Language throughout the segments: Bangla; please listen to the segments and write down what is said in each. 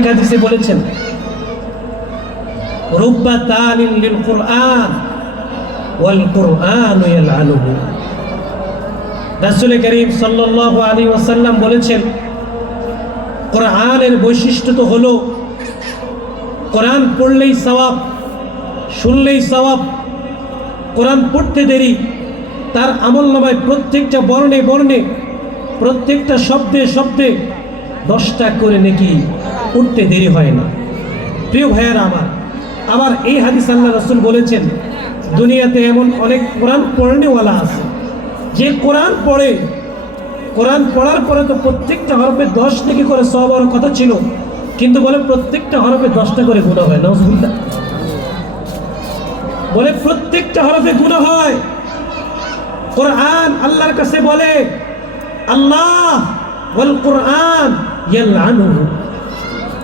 হাদিসে বলেছেন রুব্বা তালিল লিল কুরআন ওয়াল কুরআনু ইয়ালআনুহু। রাসূল করিম সাল্লাল্লাহু আলাইহি ওয়াসাল্লাম বলেছেন কোরআনের বৈশিষ্ট্য তো হলো কোরআন পড়লেই সওয়াব, শুনলেই সওয়াব। কোরআন পড়তে দেরি, তার আমলনামায় প্রত্যেকটা বর্ণে বর্ণে, প্রত্যেকটা শব্দে শব্দে 10টা করে নেকি উঠতে দেরি হয় না। প্রিয় ভাইয়েরা আমার, আবার এই হাদিস আল্লাহ রাসূল বলেছেন দুনিয়াতে এমন অনেক কোরআন পড়নেওয়ালা আছে যে কোরআন পড়ে, কোরআন পড়ার পরে তো প্রত্যেকটা হরফে 10 নেকি করে সওয়াব হওয়ার কথা ছিল, কিন্তু বলে প্রত্যেকটা হরফে 10টা করে গুনাহ হয়। নাউজুবিল্লাহ। বলে প্রত্যেকটা হরফে গুনাহ হয়। কোরআন আল্লাহর কাছে বলে আল্লাহ ওয়াল কুরআন ইয়ালআনুহু।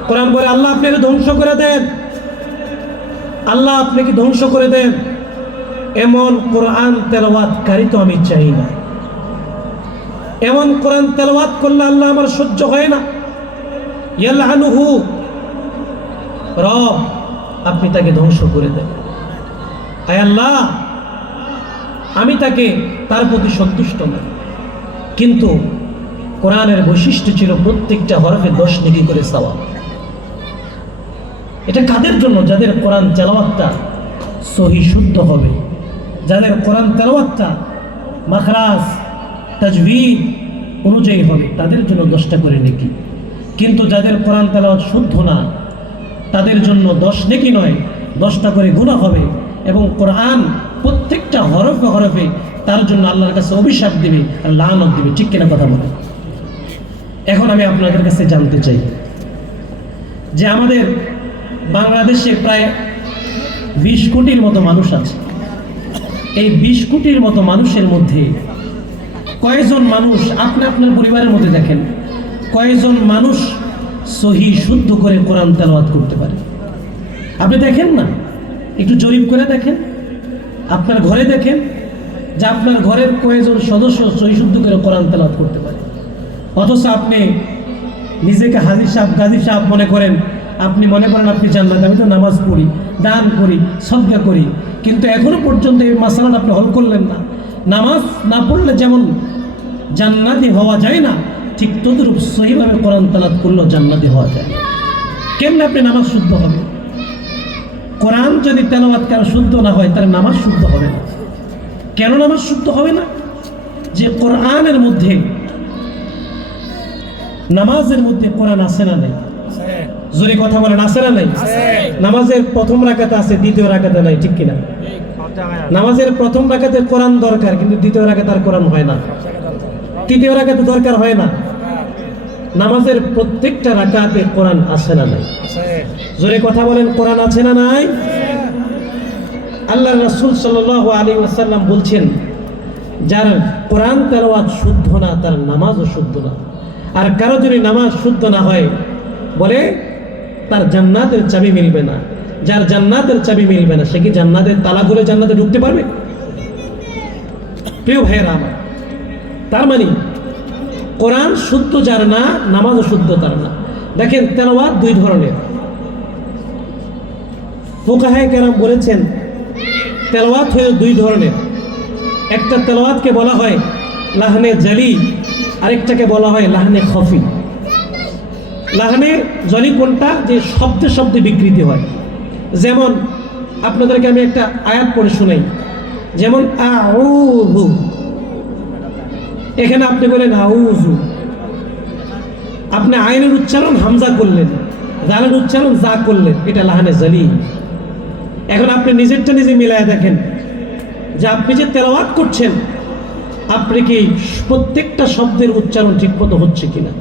কোরআন বলে আল্লাহ আপনাকে ধ্বংস করে দেন, আল্লাহ আপনাকে ধ্বংস করে দেন। এমন কোরআন তেলাওয়াতকারী তো আমি চাই না। এমন কোরআন তেলাওয়াত করলে আল্লাহ আমার সহ্য হয় না। ইয়ালআনুহু, রব আপনি তাকে ধ্বংস করে দেন। আয় আল্লাহ, আমি তাকে তার প্রতি সন্তুষ্ট না। কিন্তু কোরআনের বৈশিষ্ট্য ছিল প্রত্যেকটা হরফে 10 নেকি করে সওয়াব। এটা কাদের জন্য? যাদের কোরআন তেলাওয়াতটা সহি শুদ্ধ হবে, যাদের কোরআন তেলাওয়াতটা মাখরাজ তাজবিদ অনুযায়ী হবে, তাদের জন্য 10টা করে নেকি। কিন্তু যাদের কোরআন তেলাওয়াত শুদ্ধ না, তাদের জন্য 10 নেকি নয়, 10টা করে গুনাহ হবে। এবং কোরআন প্রত্যেকটা হরফে হরফে তার জন্য আল্লাহর কাছে অভিশাপ দিবে আর লানত দিবে। ঠিক কিনা কথা বলে? এখন আমি আপনাদের কাছে জানতে চাই যে আমাদের বাংলাদেশে প্রায় 20 কোটির মতো মানুষ আছে। এই 20 কোটির মতো মানুষের মধ্যে কয়জন মানুষ, আপনি আপনার পরিবারের মধ্যে দেখেন, কয়জন মানুষ সহি শুদ্ধ করে কোরআন তেলাওয়াত করতে পারে? আপনি দেখেন না, একটু জরিপ করে দেখেন, আপনার ঘরে দেখেন যে আপনার ঘরের কয়জন সদস্য সহি শুদ্ধ করে কোরআন তেলাওয়াত করতে পারে। অথচ আপনি নিজেকে হাজী সাহেব গাজী সাহেব মনে করেন, আপনি মনে করেন আপনি জান্নাতে। আমি তো নামাজ পড়ি, দান করি, সদকা করি, কিন্তু এখনো পর্যন্ত এই মাসালা আপনি হল করলেন না। নামাজ না পড়লে যেমন জান্নাতি হওয়া যায় না, ঠিক তদরূপ সহিভাবে কোরআন তেলাওয়াত করলেও জান্নাতি হওয়া যায়। কেমনে আপনি নামাজ শুদ্ধ হবে? কোরআন যদি তেলাওয়াত কারো শুদ্ধ না হয়, তার নামাজ শুদ্ধ হবে না। কেন নামাজ শুদ্ধ হবে না? যে কোরআনের মধ্যে, নামাজের মধ্যে কোরআন আছে না নাই? জোরে কথা বলেন, আছে না নাই? নামাজের প্রথম রাকাতে আছে, দ্বিতীয় রাকাতে নাই। ঠিক কিনা? নামাজের প্রথম রাকাতে কোরআন দরকার, কিন্তু দ্বিতীয় রাকাতে আর কোরআন হয় না, তৃতীয় রাকাতে দরকার হয় না। নামাজের প্রত্যেকটা রাকাতে কোরআন আছে না নাই? জোরে কথা বলেন, কোরআন আছে না নাই? আল্লাহর রাসূল সাল্লাল্লাহু আলাইহি ওয়াসাল্লাম বলছেন যার কোরআন তেলাওয়াত শুদ্ধ না, তার নামাজও শুদ্ধ না। আর কারো যদি নামাজ শুদ্ধ না হয়, বলে তার জান্নাতের চাবি মিলবে না। যার জান্নাতের চাবি মিলবে না, সে কি জান্নাতের তালা খুলে জান্নাতে ঢুকতে পারবে? প্রিয় ভাইয়েরা আমার, তার মানে কোরআন শুদ্ধ যার না, নামাজও শুদ্ধ তার না। দেখেন, তেলাওয়াত 2 ধরনের। ফুকাহায়ে কেরাম বলেছেন তেলাওয়াত হলো 2 ধরনের। একটা তেলাওয়াতকে বলা হয় লাহনে জালি, আরেকটাকে বলা হয় লাহনে খফি। লাহনে জালি কোনটা? যে শব্দে শব্দে বিকৃতি হয়। যেমন আপনাদেরকে আমি একটা আয়াত পড়ে শোনাই। যেমন আউযু, এখানে আপনি বলেন আউযু, আপনি আইনের উচ্চারণ হামজা করলেন, জালের উচ্চারণ যা করলেন, এটা লাহনে জালি। এখন আপনি নিজেরটা নিজে মিলায় দেখেন যে আপনি যে তেলাওয়াত করছেন, আপনি কি প্রত্যেকটা শব্দের উচ্চারণ ঠিকমতো হচ্ছে কিনা?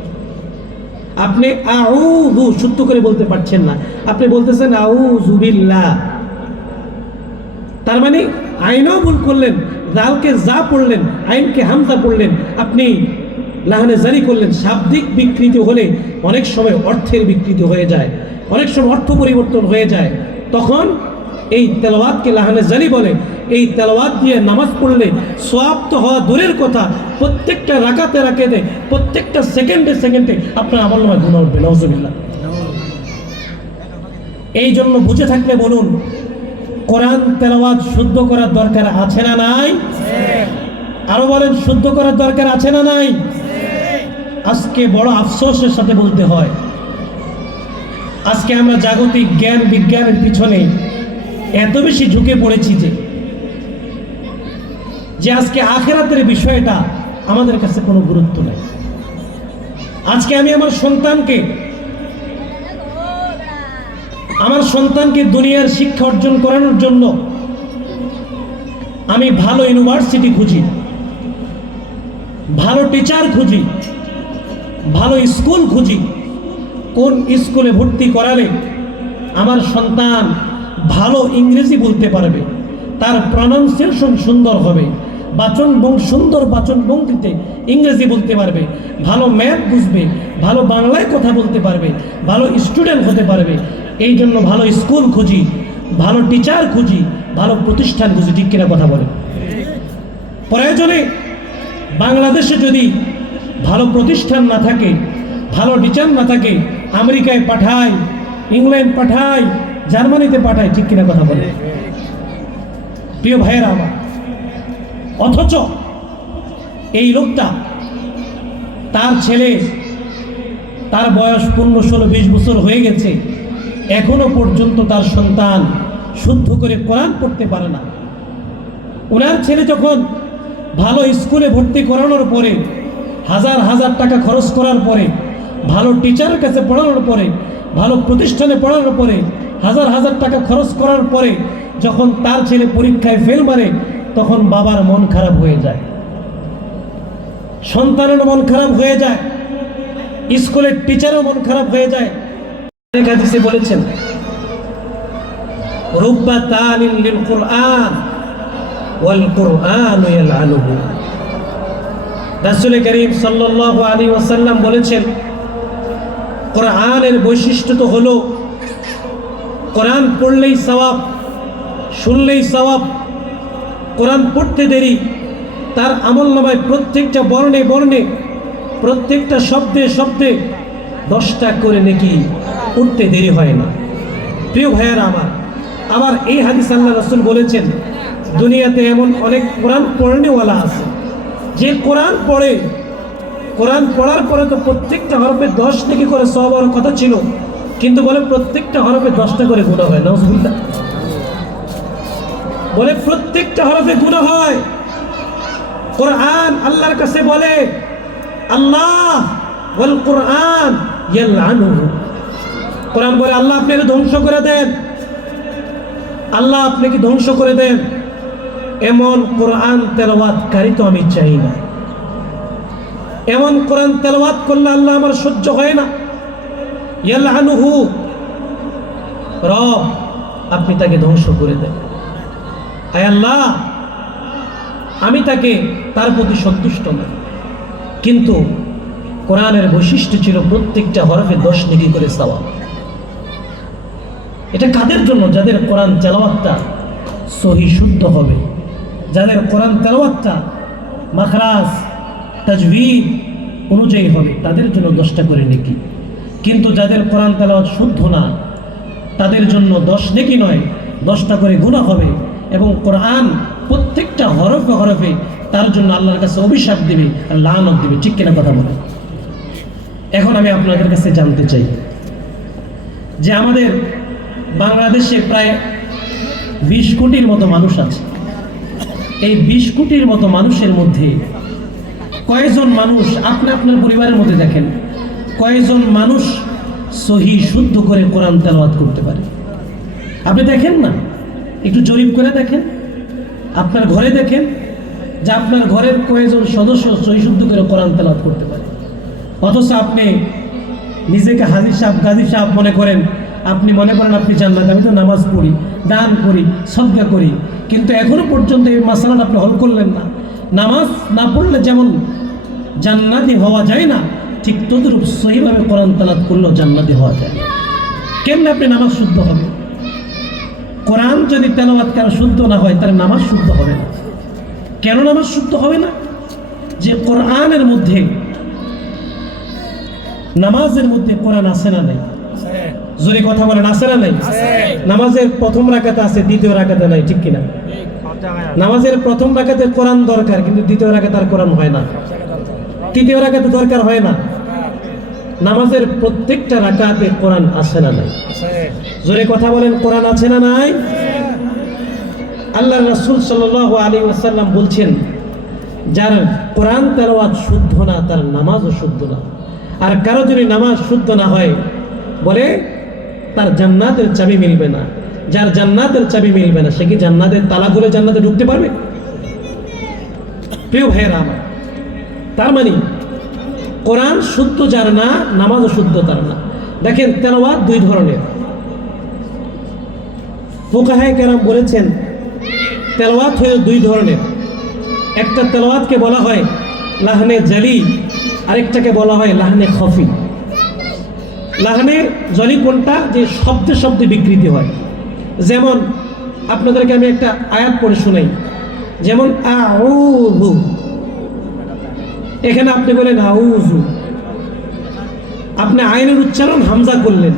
আপনি আউযু শুদ্ধ করে বলতে পারছেন না, আপনি বলতেছেন আউযু বিল্লাহ। তার মানে আইনও ভুল করলেন, জালকে যা পড়লেন, আইনকে হামজা পড়লেন, আপনি লাহানে জারি করলেন। শাব্দিক বিকৃতি হলে অনেক সময় অর্থের বিকৃতি হয়ে যায়, অনেক সময় অর্থ পরিবর্তন হয়ে যায়। তখন এই তেলাওয়াতকে লাহানে জারি বলে। এই তেলাওয়াত দিয়ে নামাজ পড়লে সওয়াব তো হওয়া দূরের কথা, প্রত্যেকটা রাকাতে রাকাতে, প্রত্যেকটা সেকেন্ডে সেকেন্ডে আপনার আমলনামায় গুনাহ উঠবে। নাউজুবিল্লাহ। এই জন্য বুঝে থাকলে বলুন, কোরআন তেলাওয়াত শুদ্ধ করার দরকার আছে না নাই? আরো বলেন, শুদ্ধ করার দরকার আছে না নাই? আজকে বড় আফসোসের সাথে বলতে হয়, আজকে আমরা জাগতিক জ্ঞান বিজ্ঞানের পিছনে এত বেশি ঝুঁকে পড়েছি যে আজকে আখিরাতের বিষয়টা আমাদের কাছে কোনো গুরুত্ব নেই। আজকে আমি আমার সন্তানকে দুনিয়ার শিক্ষা অর্জন করানোর জন্য আমি ভালো ইউনিভার্সিটি খুঁজি, ভালো টিচার খুঁজি, ভালো স্কুল খুঁজি। কোন স্কুলে ভর্তি করালে আমার সন্তান ভালো ইংরেজি বলতে পারবে, তার প্রনাউন্সিয়েশন সুন্দর হবে, সুন্দর বাচন ভঙ্গিতে ইংরেজি বলতে পারবে, ভালো ম্যাথ বুঝবে, ভালো বাংলায় কথা বলতে পারবে, ভালো স্টুডেন্ট হতে পারবে। এই জন্য ভালো স্কুল খুঁজি, ভালো টিচার খুঁজি, ভালো প্রতিষ্ঠান খুঁজি। ঠিক কিনা কথা বলে? প্রয়োজনে বাংলাদেশে যদি ভালো প্রতিষ্ঠান না থাকে, ভালো টিচার না থাকে, আমেরিকায় পাঠাই, ইংল্যান্ড পাঠাই, জার্মানিতে পাঠাই। ঠিক কিনা কথা বলে? প্রিয় ভাইয়েরা আমার, অথচ এই লোকটা, তার ছেলে, তার বয়স 15-16-20 বছর হয়ে গেছে, এখনো পর্যন্ত তার সন্তান শুদ্ধ করে কোরআন পড়তে পারে না। ওনার ছেলে যখন ভালো স্কুলে ভর্তি করানোর পরে, হাজার হাজার টাকা খরচ করার পরে, ভালো টিচারের কাছে পড়ানোর পরে, ভালো প্রতিষ্ঠানে পড়ানোর পরে, হাজার হাজার টাকা খরচ করার পরে যখন তার ছেলে পরীক্ষায় ফেল মারে, তখন বাবার মন খারাপ হয়ে যায়, সন্তানের মন খারাপ হয়ে যায়, স্কুলের টিচারও মন খারাপ হয়ে যায়। হাদিসে বলেছেন, রুব্বা তালিল লিল কুরআন ওয়াল কুরআন ইয়ালআনুহু। রাসূল করিম সাল্লাল্লাহু আলাইহি ওয়াসাল্লাম বলেছেন, কোরআনের বৈশিষ্ট্য তো হলো কোরআন পড়লেই সওয়াব, শুনলেই সওয়াব। কোরআন পড়তে দেরি, তার আমলনামায় প্রত্যেকটা বর্ণে বর্ণে, প্রত্যেকটা শব্দে শব্দে 10টা করে নেকি উঠতে দেরি হয় না। প্রিয় ভাইয়েরা আমার, আবার এই হাদিস আল্লাহ রাসূল বলেছেন, দুনিয়াতে এমন অনেক কোরআন পড়নেওয়ালা আছে যে কোরআন পড়ে, কোরআন পড়ার পরে তো প্রত্যেকটা হরফে 10 নেকি করে সওয়াব হওয়ার কথা ছিল, কিন্তু বলে প্রত্যেকটা হরফে 10টা করে গুনাহ হয়। নাউজুবিল্লাহ। বলে প্রত্যেকটা হরফে গুনাহ হয়। কোরআন আল্লাহর কাছে বলে, আল্লাহ ওয়াল কুরআন ইয়ালআনুহু। কোরআন বলে, আল্লাহ আপনি ধ্বংস করে দেন, আল্লাহ আপনাকে ধ্বংস করে দেন। এমন কোরআন তেলাওয়াতকারী তো আমি চাই না। এমন কোরআন তেলাওয়াত করলে আল্লাহ আমার সহ্য হয় না। ইয়ালআনুহু, রব আপনি তাকে ধ্বংস করে দেন। আয় আল্লাহ, আমি তার প্রতি সন্তুষ্ট না। কিন্তু কোরআনের বৈশিষ্ট্য ছিল প্রত্যেকটা হরফে 10 নেকি করে সওয়াব। এটা কাদের জন্য? যাদের কোরআন তেলাওয়াতটা সহি শুদ্ধ হবে, যাদের কোরআন তেলাওয়াতটা মাখরাজ তাজবিদ অনুযায়ী হবে, তাদের জন্য 10টা করে নেকি। কিন্তু যাদের কোরআন তেলাওয়াত শুদ্ধ না, তাদের জন্য 10 নেকি নয়, 10টা করে গুনাহ হবে। এবং কোরআন প্রত্যেকটা হরফে হরফে তার জন্য আল্লাহর কাছে অভিশাপ দিবে, লানত দিবে। ঠিক কিনা কথা বলে? এখন আমি আপনাদের কাছে জানতে চাই যে আমাদের বাংলাদেশে প্রায় 20 কোটির মতো মানুষ আছে। এই 20 কোটির মতো মানুষের মধ্যে কয়জন মানুষ, আপনি আপনার পরিবারের মধ্যে দেখেন, কয়জন মানুষ সহি শুদ্ধ করে কোরআন তেলাওয়াত করতে পারে? আপনি দেখেন না, একটু জরিপ করে দেখেন, আপনার ঘরে দেখেন যে আপনার ঘরের কয়জন সদস্য সহি শুদ্ধ করে কোরআন তেলাওয়াত করতে পারে। অথচ আপনি নিজেকে হাজী সাহেব, গাজী সাহেব মনে করেন, আপনি মনে করেন আপনি জান্নাত। আমি তো নামাজ পড়ি, দান করি, সদকা করি, কিন্তু এখনো পর্যন্ত এই মাসালাটা আপনি হল করলেন না। নামাজ না পড়লে যেমন জান্নাতি হওয়া যায় না, ঠিক তদ্রূপ সহিভাবে কোরআন তেলাওয়াত করলেও জান্নাতি হওয়া যায়। কেমনে আপনি নামাজ শুদ্ধ হবে? কোরআন যদি তেলাওয়াত কারো শুদ্ধ না হয়, তার নামাজ শুদ্ধ হবে না। কেন নামাজ শুদ্ধ হবে না? যে কোরআনের মধ্যে, নামাজের মধ্যে কোরআন আছে না নেই? জোরে কথা বলেন, আছে না নাই? নামাজের প্রথম রাকাতে আছে, দ্বিতীয় রাকাতে নাই, ঠিক কিনা? নামাজের প্রথম রাকাতে কোরআন দরকার, কিন্তু দ্বিতীয় রাকাতে আর কোরআন হয় না, তৃতীয় রাকাতে দরকার হয় না। নামাজের প্রত্যেকটা রাকাতে কোরআন আছে না নাই? জোরে কথা বলেন, কোরআন আছে না নাই? আল্লাহ রাসূল সাল্লাল্লাহু আলাইহি ওয়াসাল্লাম বলছেন, যার কোরআন তেলাওয়াত শুদ্ধ না তার নামাজও শুদ্ধ না। আর কারো যদি নামাজ শুদ্ধ না হয়, বলে তার জান্নাতের চাবি মিলবে না। যার জান্নাতের চাবি মিলবে না, সে কি জান্নাতের তালা খুলে জান্নাতে ঢুকতে পারবে? প্রিয় ভাইয়েরা আমার, তার মানে কোরআন শুদ্ধ যার না, নামাজও শুদ্ধ তার না। দেখেন, তেলাওয়াত দুই ধরনের। ফুকাহায়ে কেরাম বলেছেন তেলাওয়াত হয়ে দুই ধরনের। একটা তেলাওয়াতকে বলা হয় লাহনে জালি, আরেকটাকে বলা হয় লাহনে খফি। লাহনে জালি কোনটা? যে শব্দে শব্দে বিকৃতি হয়। যেমন আপনাদেরকে আমি একটা আয়াত পড়ে শোনাই, যেমন আউযু, এখানে আপনি বলেন আউযু, আপনি আইনের উচ্চারণ হামজা করলেন,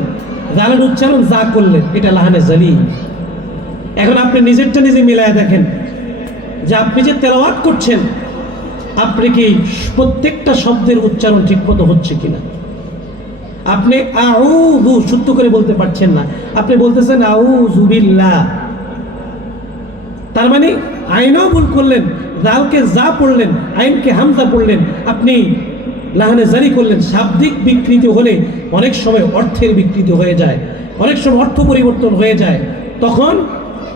জালের উচ্চারণ যা করলেন, এটা লাহনে জালি। এখন আপনি নিজেরটা নিজে মিলায় দেখেন যে আপনি যে তেলাওয়াত করছেন, আপনি কি প্রত্যেকটা শব্দের উচ্চারণ ঠিক মতো হচ্ছে কিনা। আপনি আউযু শুদ্ধ করে বলতে পারছেন না, আপনি বলতেছেন আউযু বিল্লাহ। তার মানে আইনও ভুল করলেন, জালকে যা পড়লেন, আইনকে হামজা পড়লেন, আপনি লাহানে জারি করলেন। শাব্দিক বিকৃতি হলে অনেক সময় অর্থের বিকৃতি হয়ে যায়, অনেক সময় অর্থ পরিবর্তন হয়ে যায়। তখন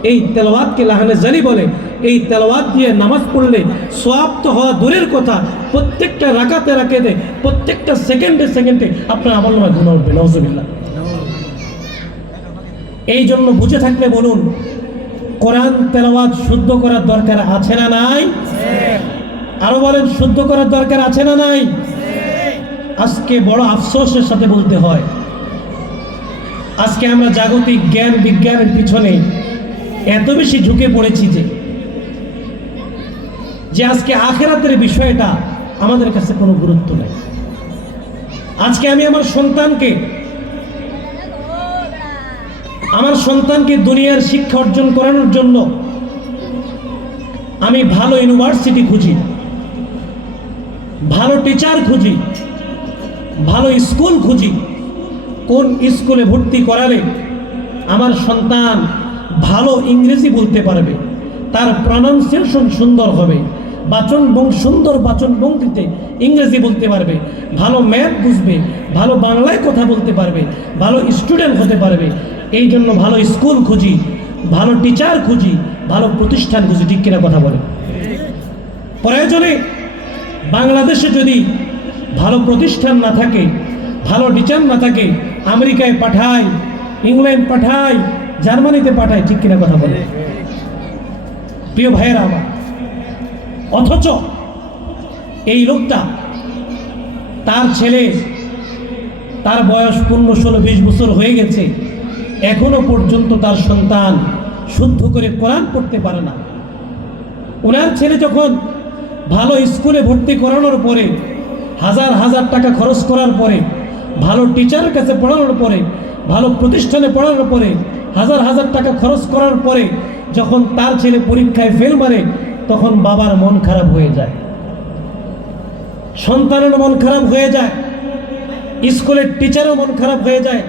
এই তেলাওয়াতকে লাহানে জারি বলে। এই তেলাওয়াত দিয়ে নামাজ পড়লে সওয়াব তো হওয়া দূরের কথা, প্রত্যেকটা রাকাতে রাকাতে, প্রত্যেকটা সেকেন্ডে সেকেন্ডে আপনার আমলনামায় গুনাহ উঠবে। নাউজুবিল্লাহ। এই জন্য বুঝে থাকলে বলুন, কোরআন তেলাওয়াত শুদ্ধ করার দরকার আছে না নাই? আরো বলেন, শুদ্ধ করার দরকার আছে না নাই? আজকে বড় আফসোসের সাথে বলতে হয়, আজকে আমরা জাগতিক জ্ঞান বিজ্ঞানের পিছনে এত বেশি ঝুঁকে পড়েছি যে আজকে আখিরাতের বিষয়টা আমাদের কাছে কোনো গুরুত্ব নেই। আজকে আমি আমার সন্তানকে দুনিয়ার শিক্ষা অর্জন করানোর জন্য আমি ভালো ইউনিভার্সিটি খুঁজি, ভালো টিচার খুঁজি, ভালো স্কুল খুঁজি। কোন স্কুলে ভর্তি করালে আমার সন্তান ভালো ইংরেজি বলতে পারবে, তার প্রনাউন্সিয়েশন সুন্দর হবে, সুন্দর বাচন ভঙ্গিতে ইংরেজি বলতে পারবে, ভালো ম্যাথ বুঝবে, ভালো বাংলায় কথা বলতে পারবে, ভালো স্টুডেন্ট হতে পারবে। এই জন্য ভালো স্কুল খুঁজি, ভালো টিচার খুঁজি, ভালো প্রতিষ্ঠান খুঁজি। ঠিক কিনা কথা বলে? প্রয়োজনে বাংলাদেশে যদি ভালো প্রতিষ্ঠান না থাকে, ভালো টিচার না থাকে, আমেরিকায় পাঠায়, ইংল্যান্ড পাঠায়, জার্মানিতে পাঠায়। ঠিক কিনা কথা বলে? প্রিয় ভাইয়েরা আমার, অথচ এই লোকটা, তার ছেলে, তার বয়স 15-16-20 বছর হয়ে গেছে, এখনো পর্যন্ত তার সন্তান শুদ্ধ করে কোরআন পড়তে পারে না। ওনার ছেলে যখন ভালো স্কুলে ভর্তি করানোর পরে, হাজার হাজার টাকা খরচ করার পরে, ভালো টিচারের কাছে পড়ানোর পরে, ভালো প্রতিষ্ঠানে পড়ানোর পরে, হাজার হাজার টাকা খরচ করার পরে যখন তার ছেলে পরীক্ষায় ফেল মারে, তখন বাবার মন খারাপ হয়ে যায়, সন্তানের মন খারাপ হয়ে যায়, স্কুলের টিচারও মন খারাপ হয়ে যায়।